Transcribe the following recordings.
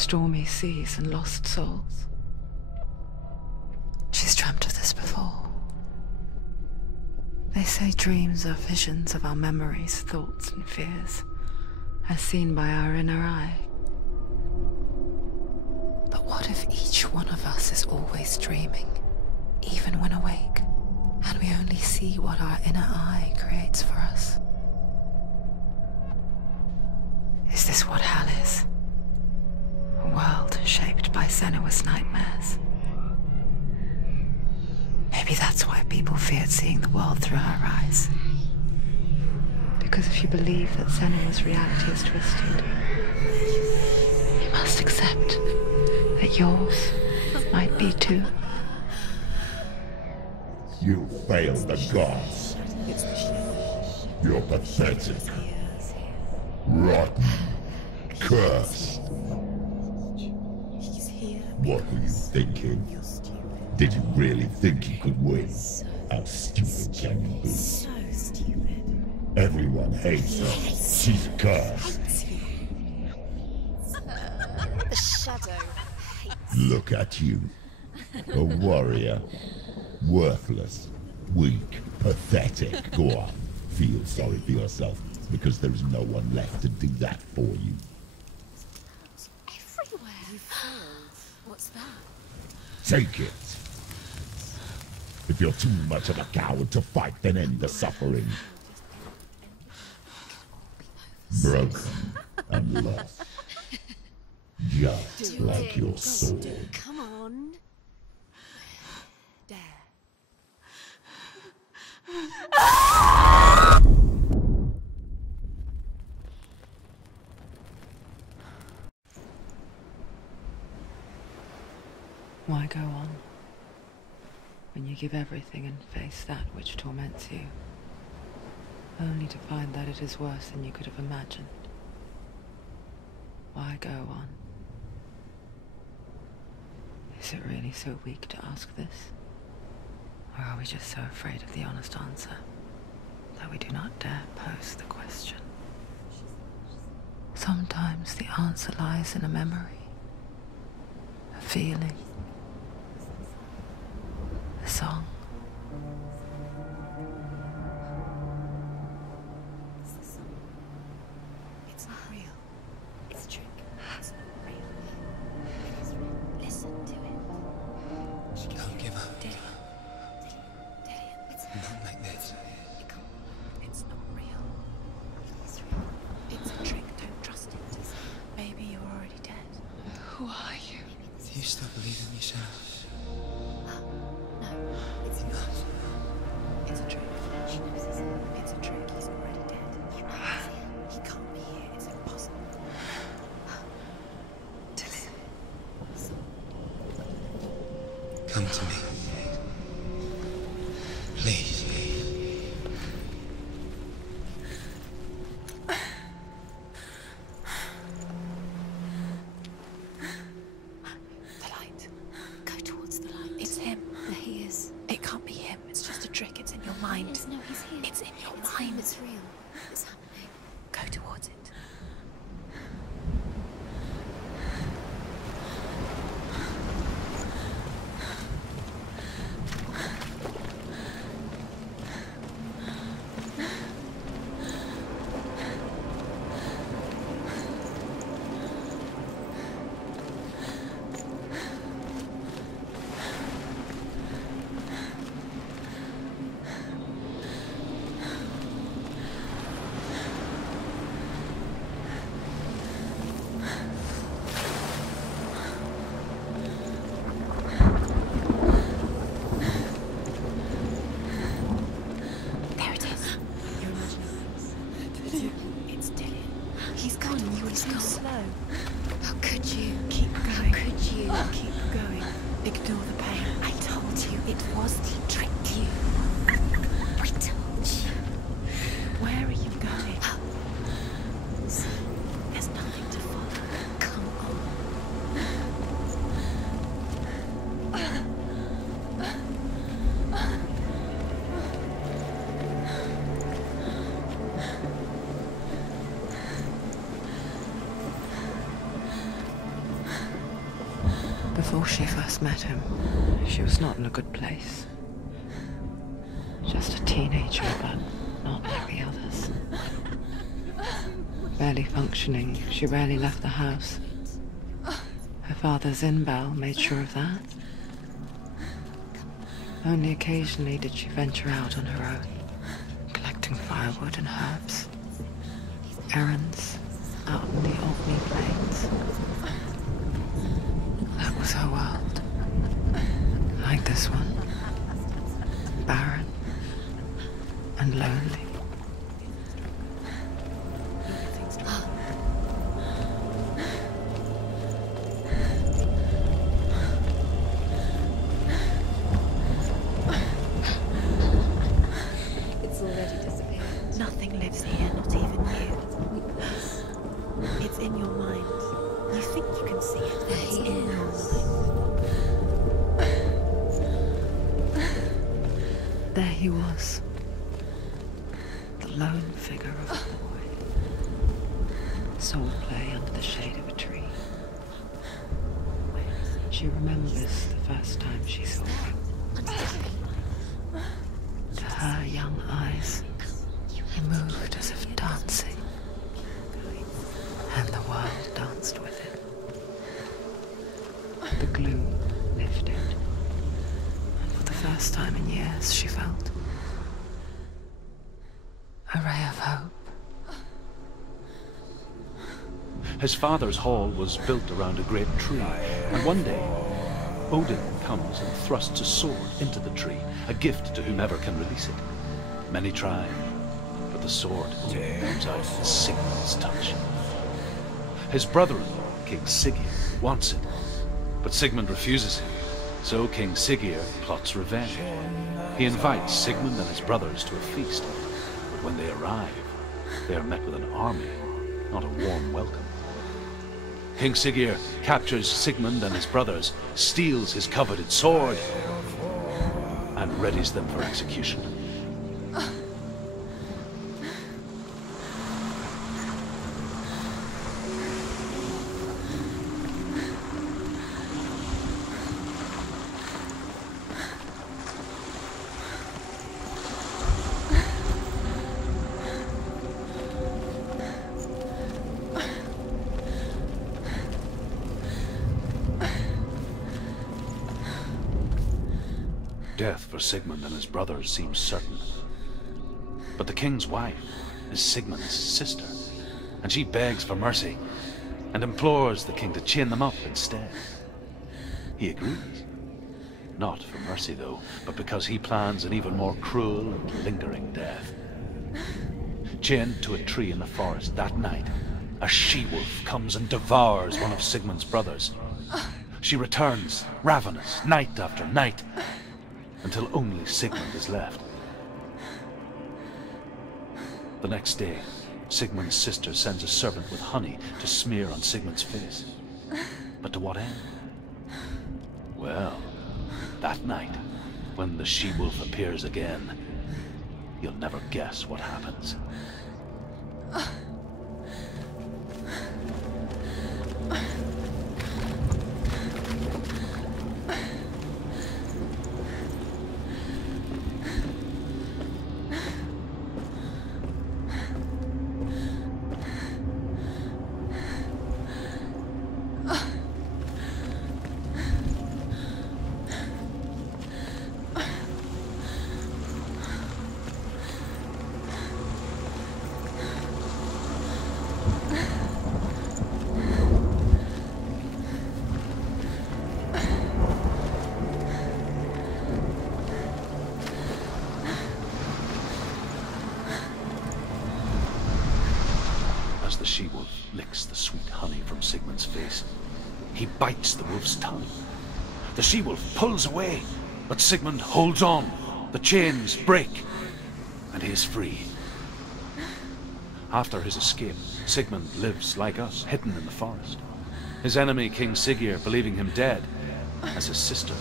stormy seas and lost souls. She's dreamt of this before. They say dreams are visions of our memories, thoughts, and fears, as seen by our inner eye. But what if each one of us is always dreaming, even when awake, and we only see what our inner eye creates for us? Is this what hell is? A world shaped by Senua's nightmares. Maybe that's why people feared seeing the world through her eyes. Because if you believe that Senua's reality is twisted, you must accept that yours might be too. You failed the gods. You're pathetic. Rotten. Cursed. What were you thinking? Did you really think you could win? How stupid can you be? So stupid. Everyone hates her. She's cursed. The shadow hates. Look at you. A warrior. Worthless. Weak. Pathetic. Go on. Feel sorry for yourself, because there is no one left to do that for you. Everywhere. You failed. What's that? Take it. If you're too much of a coward to fight, then end the suffering. Broken and lost. Just like your sword. Come on. Dare. Why go on, when you give everything and face that which torments you, only to find that it is worse than you could have imagined? Why go on? Is it really so weak to ask this? Or are we just so afraid of the honest answer that we do not dare pose the question? Sometimes the answer lies in a memory, a feeling, a song. It's not real. It's a trick. It's not real. It is real. Listen to it. Don't give up. Daddy. It's Not like this. It's not real. It is real. It's a trick. Don't trust it. Maybe you're already dead. Who are you? Do you still believe in yourself? No, it's not. It's a trick. She knows this. It's a trick. He's already dead. You know he's here. He can't be here. It's impossible. Come to me. Please. The light. Go towards the light. It's him. There he is. It can't be him. It's just a trick. It's in your mind. No, he's here. It's in your mind. It's real. It's happening. Go towards it. Before she first met him, she was not in a good place. Just a teenager, but not like the others. Barely functioning, she rarely left the house. Her father's in-bell made sure of that. Only occasionally did she venture out on her own, collecting firewood and herbs. Errands out in the Orkney Plains. That was her world. Like this one. Barren and lonely. It's already disappeared. Nothing lives here, not even you. It's in your mind. You think you can see it. There he is. There he was. The lone figure of a boy. Sword play under the shade of a tree. She remembers the first time she saw him. To her young eyes, he moved as if dancing. And the world danced with him. The gloom lifted. And for the first time in years, she felt a ray of hope. His father's hall was built around a great tree, and one day, Odin comes and thrusts a sword into the tree, a gift to whomever can release it. Many try, but the sword only comes out with Sigmund's touch. His brother-in-law, King Siggeir, wants it, but Sigmund refuses him, so King Siggeir plots revenge. He invites Sigmund and his brothers to a feast, but when they arrive, they are met with an army, not a warm welcome. King Siggeir captures Sigmund and his brothers, steals his coveted sword, and readies them for execution. Death for Sigmund and his brothers seems certain. But the king's wife is Sigmund's sister, and she begs for mercy and implores the king to chain them up instead. He agrees. Not for mercy, though, but because he plans an even more cruel and lingering death. Chained to a tree in the forest that night, a she-wolf comes and devours one of Sigmund's brothers. She returns, ravenous, night after night, until only Sigmund is left. The next day, Sigmund's sister sends a servant with honey to smear on Sigmund's face. But to what end? Well, that night, when the she-wolf appears again, you'll never guess what happens. The she-wolf licks the sweet honey from Sigmund's face. He bites the wolf's tongue. The she-wolf pulls away, but Sigmund holds on. The chains break, and he is free. After his escape, Sigmund lives like us, hidden in the forest. His enemy, King Siggeir, believing him dead, as his sister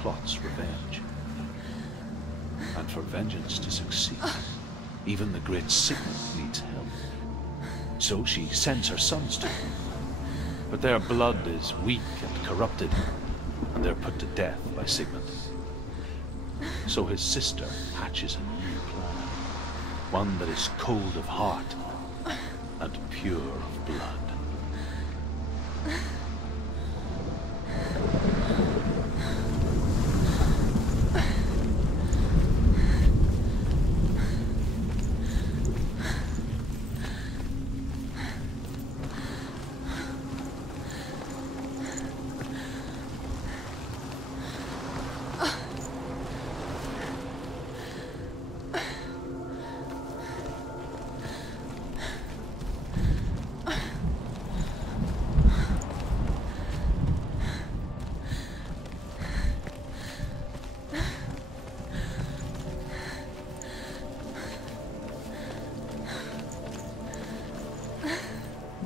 plots revenge. And for vengeance to succeed, even the great Sigmund needs help. So she sends her sons to him. But their blood is weak and corrupted, and they're put to death by Sigmund. So his sister hatches a new plan, one that is cold of heart and pure of blood.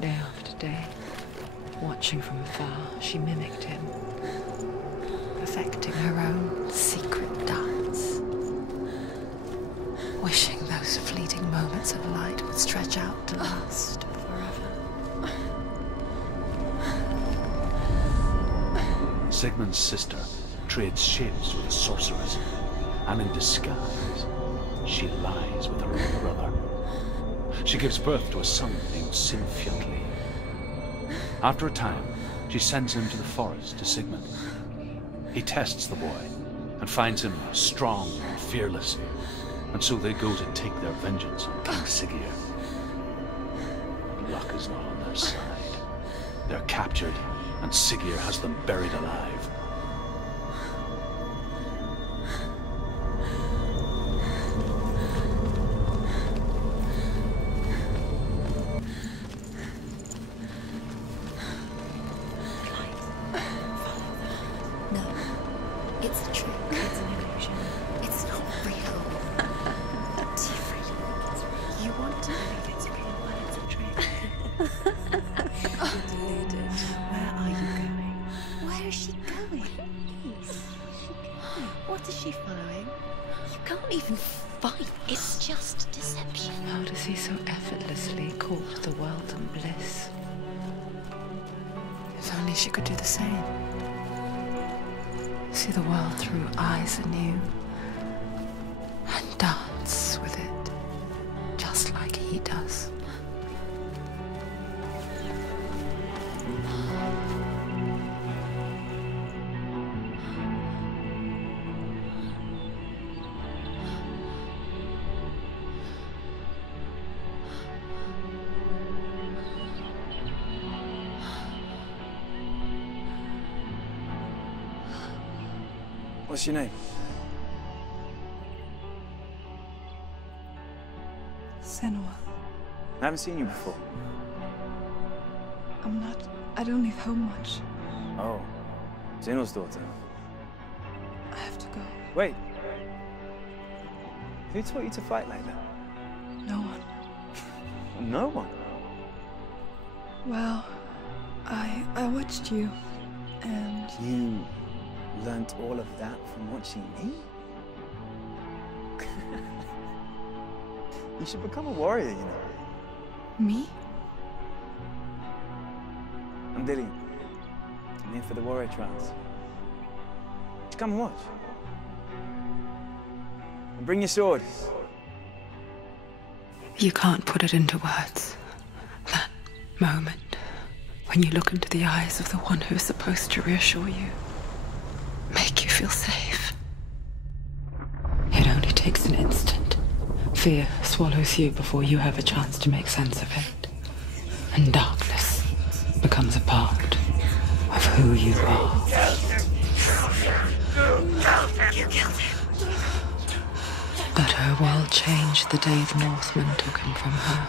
Day after day, watching from afar, she mimicked him, perfecting her own secret dance, wishing those fleeting moments of light would stretch out to last forever. Sigmund's sister trades shapes with a sorceress, and in disguise, she lies with her own brother. She gives birth to a son named Sinfjotli. After a time, she sends him to the forest to Sigmund. He tests the boy and finds him strong and fearless, and so they go to take their vengeance on King Siggeir. But luck is not on their side. They're captured, and Siggeir has them buried alive. No, it's a trick. It's an illusion. It's not real. It's real. You want to believe it's real, but it's a trick. You're deluded. Where are you going? Where is she going? What is she following? You can't even fight. It's just deception. How does he so effortlessly court the world and bliss? If only she could do the same. See the world through eyes anew and dance with it, just like he does. What's your name? Senua. I haven't seen you before. I don't leave home much. Oh, Zeno's daughter. I have to go. Wait. Who taught you to fight like that? No one. No one. Well, I watched you, and You learnt all of that from watching me? You should become a warrior, you know. me? I'm Dilly. I'm here for the warrior trials. Just come and watch. And bring your sword. You can't put it into words. That moment when you look into the eyes of the one who's supposed to reassure you, make you feel safe. It only takes an instant. Fear swallows you before you have a chance to make sense of it. And darkness becomes a part of who you are. You killed him. But her world changed the day the Northmen took him from her.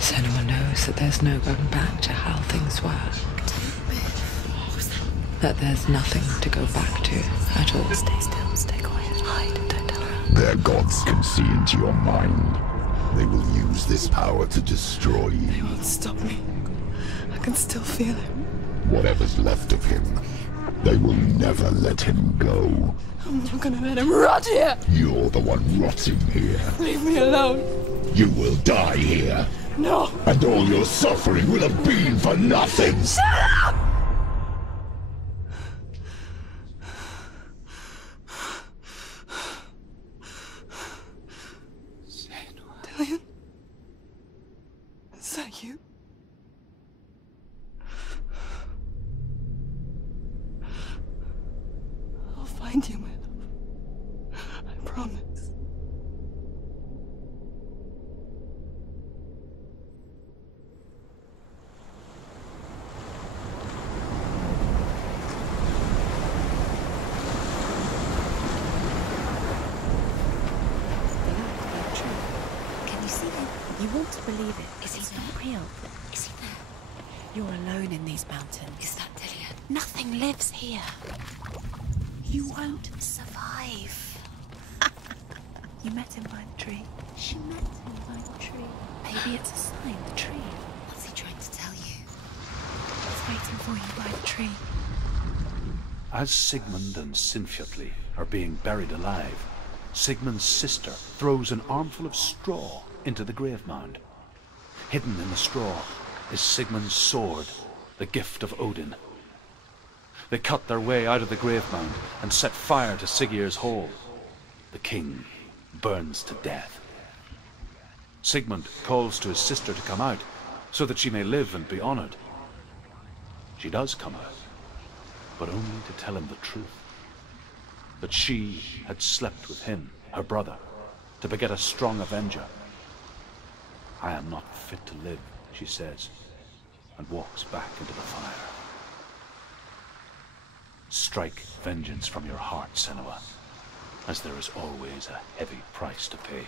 Senua knows that there's no going back to how things were. That there's nothing to go back to at all. Stay still, stay quiet, hide, don't tell her. Their gods can see into your mind. They will use this power to destroy They you. won't stop me. I can still feel him. Whatever's left of him, they will never let him go. I'm not gonna let him rot here! You're the one rotting here. Leave me alone! You will die here. No! And all your suffering will have been for nothing. Shut up! find you, my love. I promise. You want to believe it. Is he not real? Is he there? You're alone in these mountains. Is that Dillian? Nothing lives here. You won't survive. You met him by the tree. She met him by the tree. Maybe it's a sign, the tree. What's he trying to tell you? He's waiting for you by the tree. As Sigmund and Sinfjotli are being buried alive, Sigmund's sister throws an armful of straw into the grave mound. Hidden in the straw is Sigmund's sword, the gift of Odin. They cut their way out of the grave mound and set fire to Siggeir's hall. The king burns to death. Sigmund calls to his sister to come out so that she may live and be honored. She does come out, but only to tell him the truth. That she had slept with him, her brother, to beget a strong avenger. I am not fit to live, she says, and walks back into the fire. Strike vengeance from your heart, Senua, as there is always a heavy price to pay.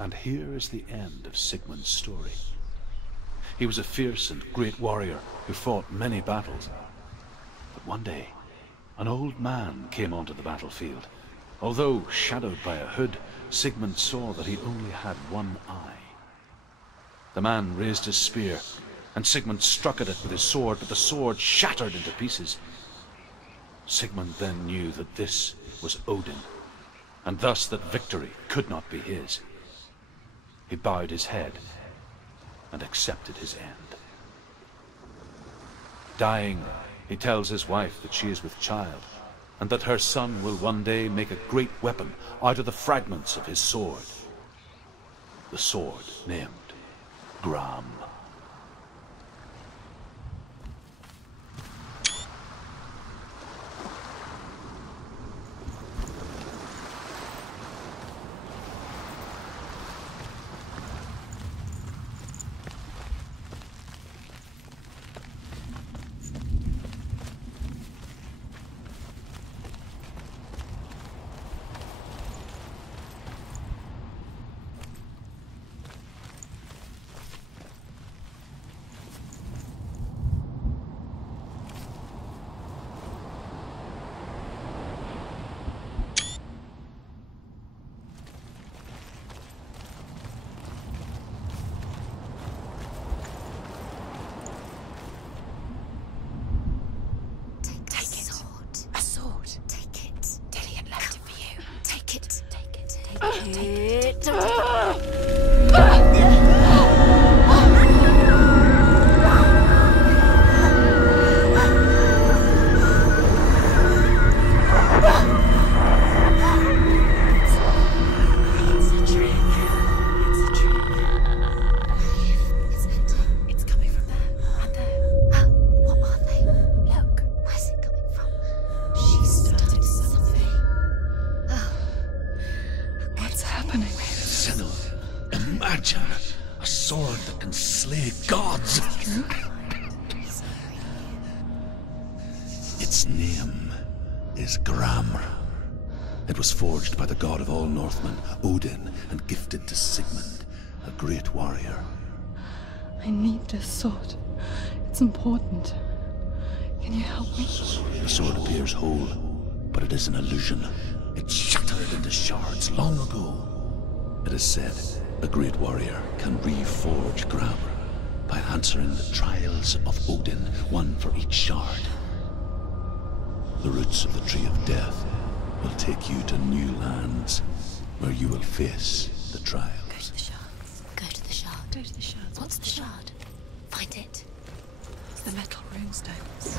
And here is the end of Sigmund's story. He was a fierce and great warrior who fought many battles. But one day, an old man came onto the battlefield. Although shadowed by a hood, Sigmund saw that he only had one eye. The man raised his spear, and Sigmund struck at it with his sword, but the sword shattered into pieces. Sigmund then knew that this was Odin, and thus that victory could not be his. He bowed his head and accepted his end. Dying, he tells his wife that she is with child, and that her son will one day make a great weapon out of the fragments of his sword. The sword named Gram. Imagine a sword that can slay gods. Its name is Gram. It was forged by the god of all Northmen, Odin, and gifted to Sigmund, a great warrior. I need this sword. It's important. Can you help me? The sword appears whole, but it is an illusion. It shattered into shards long ago. It is said a great warrior can reforge Gram, by answering the trials of Odin, one for each shard. The roots of the Tree of Death will take you to new lands, where you will face the trials. Go to the shard. Go to the shard. Go to the shard. What's the shard? Find it. It's the metal runestones.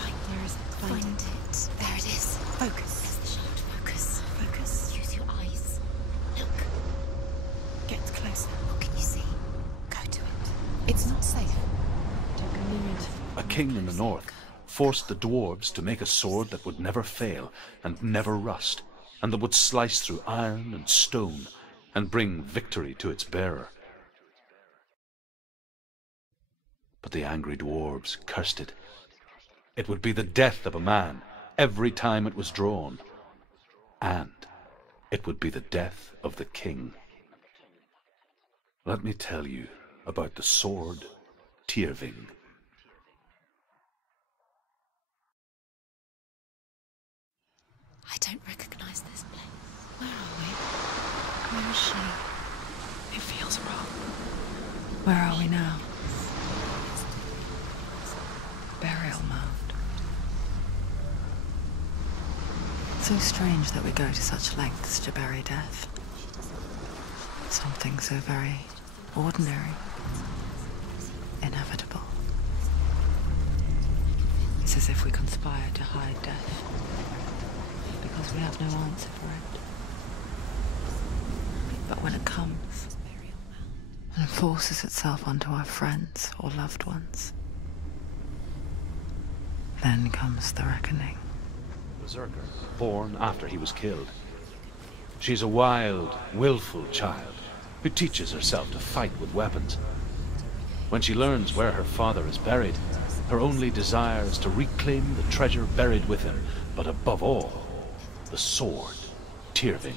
Where is it? Find it. There it is. Focus. There's the shard. Focus. Focus. Use your eyes. Look. Get closer. What can you see? Go to it. It's not safe. Don't go near it. A king in the north forced the dwarves to make a sword that would never fail and never rust, and that would slice through iron and stone and bring victory to its bearer. But the angry dwarves cursed it. It would be the death of a man every time it was drawn, and it would be the death of the king. Let me tell you about the sword Tyrving. I don't recognize this place. Where are we? Where is she? It feels wrong. Where are we now? Burial mound. So strange that we go to such lengths to bury death. Something so very ordinary, inevitable. It's as if we conspire to hide death, because we have no answer for it. But when it comes, and forces itself onto our friends or loved ones, then comes the reckoning. Berserker, born after he was killed. She's a wild, willful child who teaches herself to fight with weapons. When she learns where her father is buried, her only desire is to reclaim the treasure buried with him, but above all, the sword, Tyrving.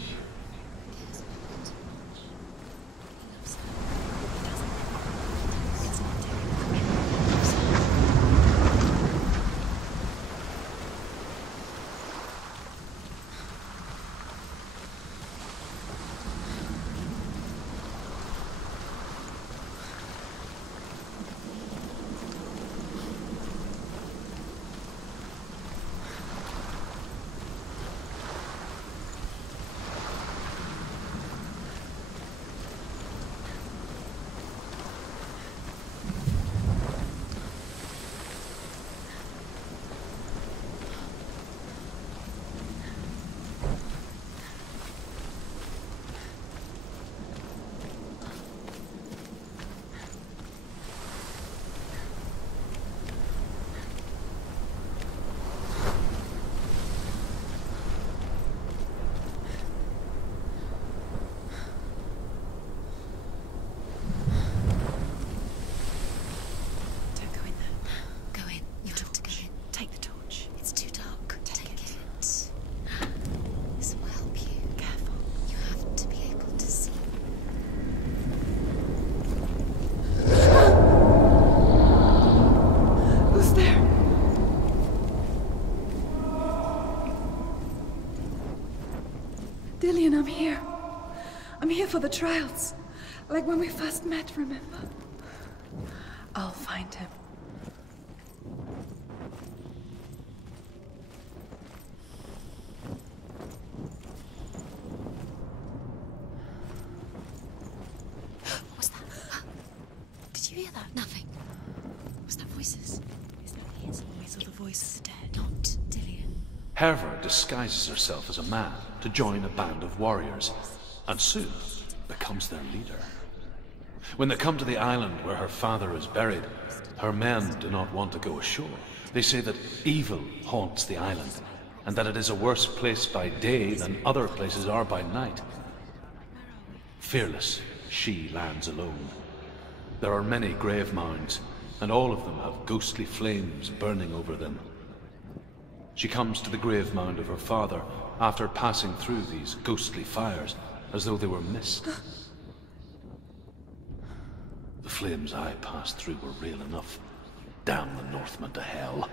Dillian, I'm here. I'm here for the trials. Like when we first met, remember? I'll find him. What was that? Did you hear that? Nothing. Was that voices? Is that his voice or the voice of the dead? Not Dillian. Herva disguises herself as a man to join a band of warriors, and soon becomes their leader. When they come to the island where her father is buried, her men do not want to go ashore. They say that evil haunts the island, and that it is a worse place by day than other places are by night. Fearless, she lands alone. There are many grave mounds, and all of them have ghostly flames burning over them. She comes to the grave mound of her father after passing through these ghostly fires, as though they were mist. The flames I passed through were real enough. Damn the Northmen to hell.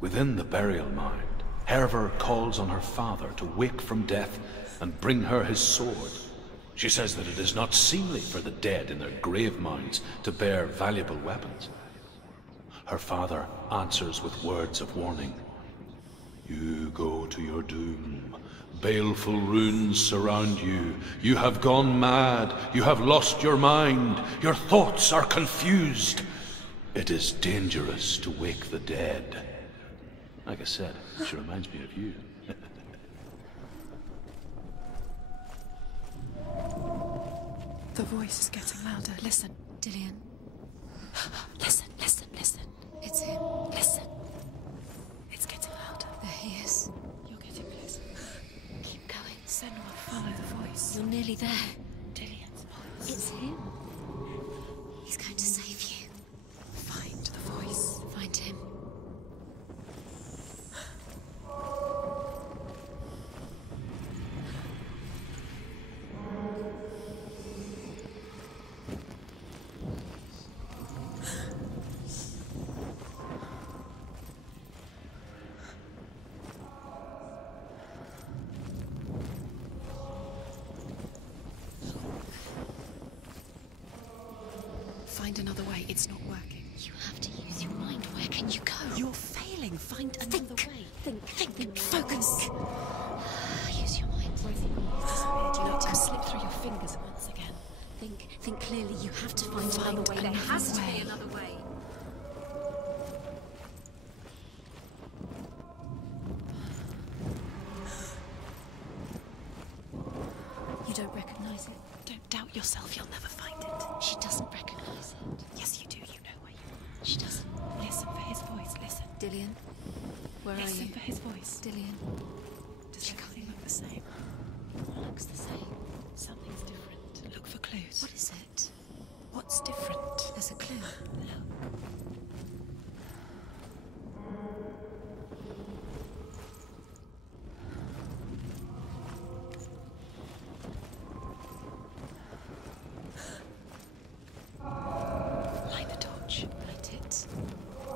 Within the burial mound, Herver calls on her father to wake from death and bring her his sword. She says that it is not seemly for the dead in their grave mounds to bear valuable weapons. Her father answers with words of warning. You go to your doom. Baleful runes surround you. You have gone mad. You have lost your mind. Your thoughts are confused. It is dangerous to wake the dead. Like I said, she reminds me of you. The voice is getting louder. Listen. Dillian. Listen, listen, listen. It's him. Listen. It's getting louder. There he is. You're getting closer. Keep going. Senua, follow the voice. You're nearly there. Dillian's voice. It's him. He's going to save you. Find the voice. Find him. Find another way. It's not working. You have to use your mind. Where can you go? You're failing. Find another way. Think. Focus. Use your mind. Disappeared. You slip through your fingers once again. Think clearly. You have to find another way. There has to be another way. You don't recognize it. Don't doubt yourself. You'll never find it. She doesn't recognize it. Yes, you do. You know where you are. She doesn't. Listen for his voice. Listen. Dillian, where are you? Listen for his voice. Dillian. Does everything look the same? It looks the same. Something's different. Look for clues. What is it? What's different? There's a clue. Look. Light the torch. Light it.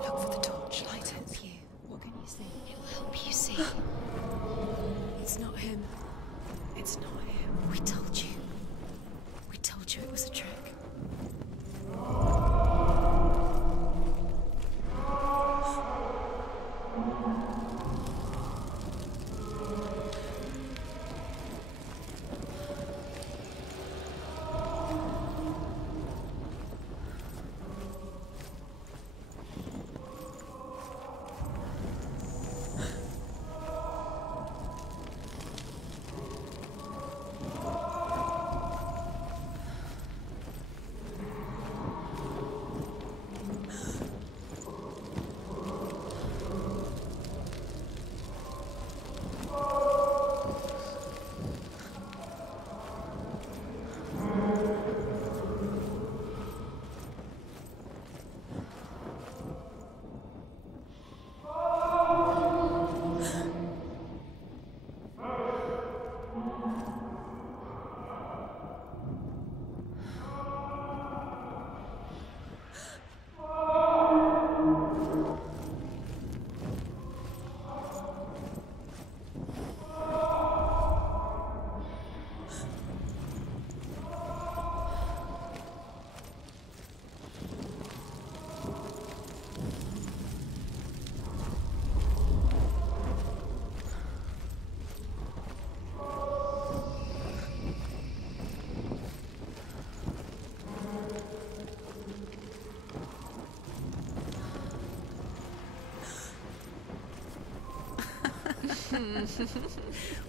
Look for the torch. Light it. Help you. What can you see? It will help you see. It's not him. It's not him. We told you. We told you it was a trick.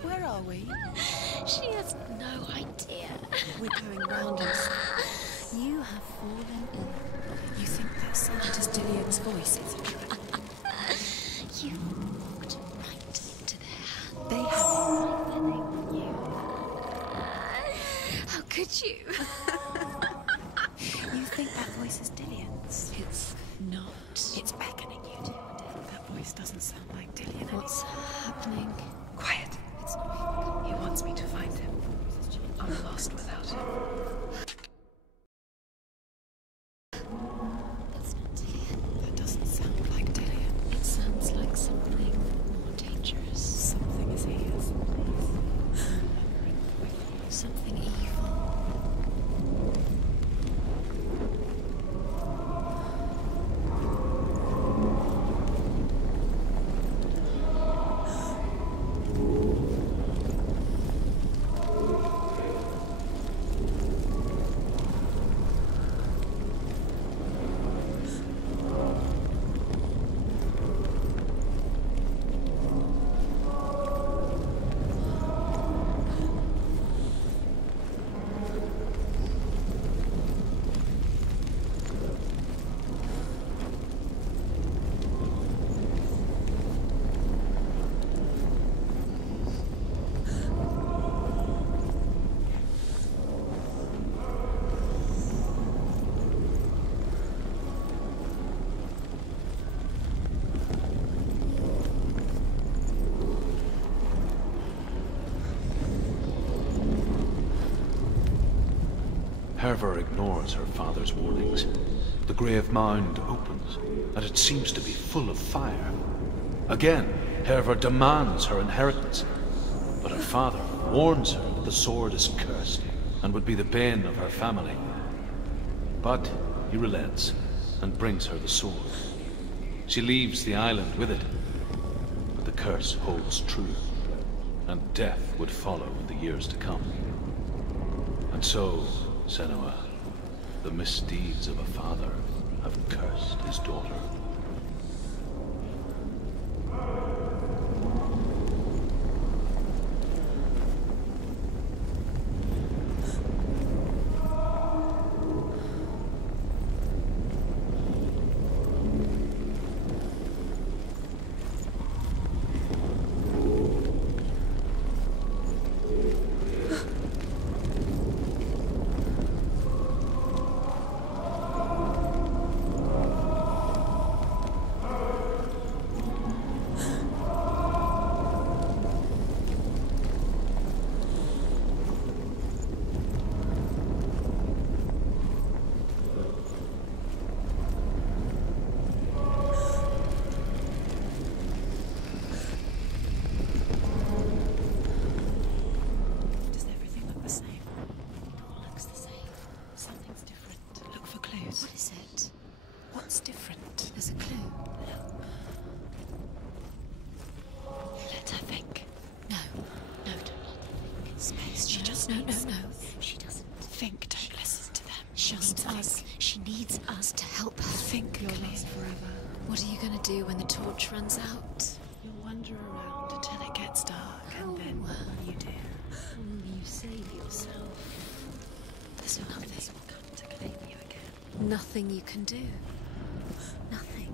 Where are we? She has no idea. We're going round and you have fallen in. You think that sounded as Dillian's voice is a trick? You walked right into their hand. They have everything you. How could you? You think that voice is Dillian's? It's not. It's beckoning you to your death. That voice doesn't sound like Dillian. What's happening? Quiet. It's not him. He wants me to find him. I'm lost without him. That's not Dillian. That doesn't sound like Dillian. It sounds like someone Herva ignores her father's warnings. The grave mound opens, and it seems to be full of fire. Again, Herva demands her inheritance, but her father warns her that the sword is cursed and would be the bane of her family. But he relents and brings her the sword. She leaves the island with it, but the curse holds true, and death would follow in the years to come. And so, Senua, the misdeeds of a father have cursed his daughter. Do when the torch runs out? You'll wander around until it gets dark, and then what will you do? You save yourself. There's nothing will come to claim you again. Nothing you can do. Nothing.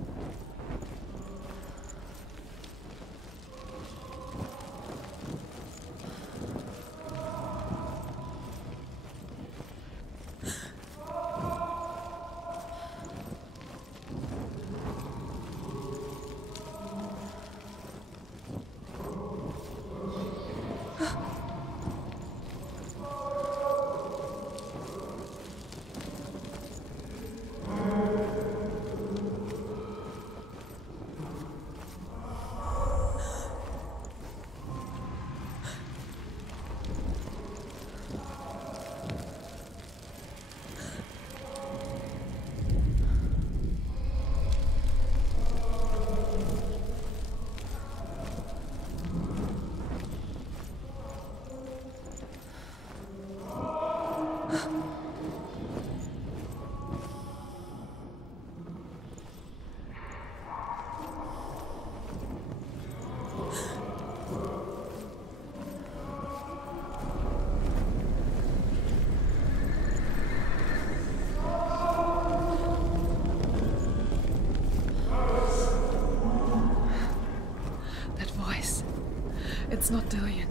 It's not Dillion.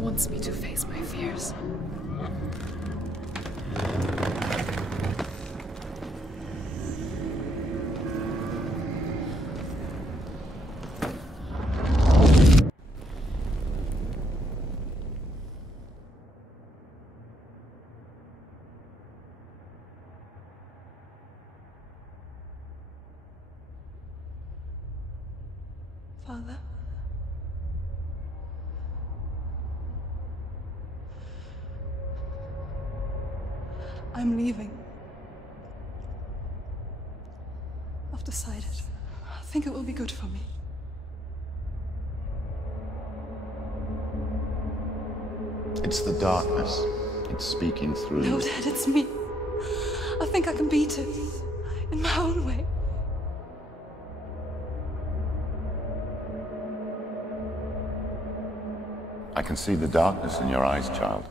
Wants me to face my fears. Father? I'm leaving. I've decided. I think it will be good for me. It's the darkness. It's speaking through No, you. Dad, it's me. I think I can beat it. In my own way. I can see the darkness in your eyes, child.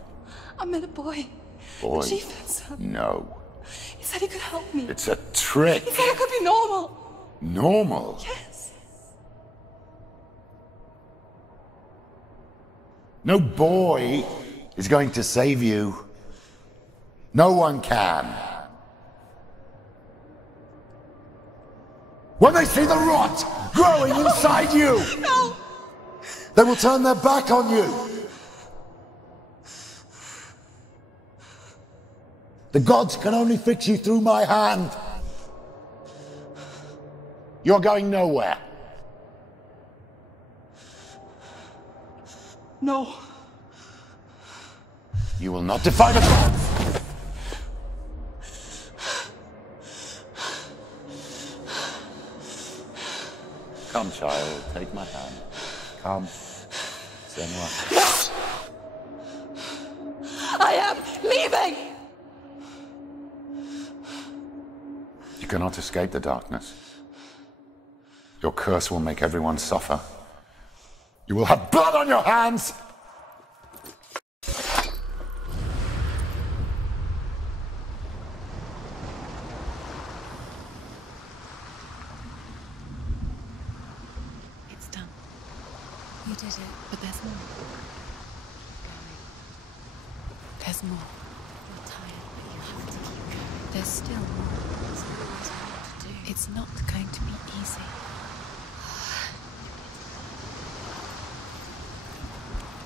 I met a boy. Boy? The chief and son. No. He said he could help me. It's a trick. He said I could be normal. Normal? Yes. No boy is going to save you. No one can. When they see the rot growing inside you, No! they will turn their back on you. The gods can only fix you through my hand. You're going nowhere. No. You will not defy the gods. Come, child, take my hand. Come. Senua. I am leaving! You cannot escape the darkness. Your curse will make everyone suffer. You will have blood on your hands! It's done. You did it, but there's more. There's more. You're tired, but you have to keep going. There's still more. There's always more to do. It's not going to be easy.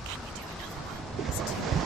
Can we do another one? It's too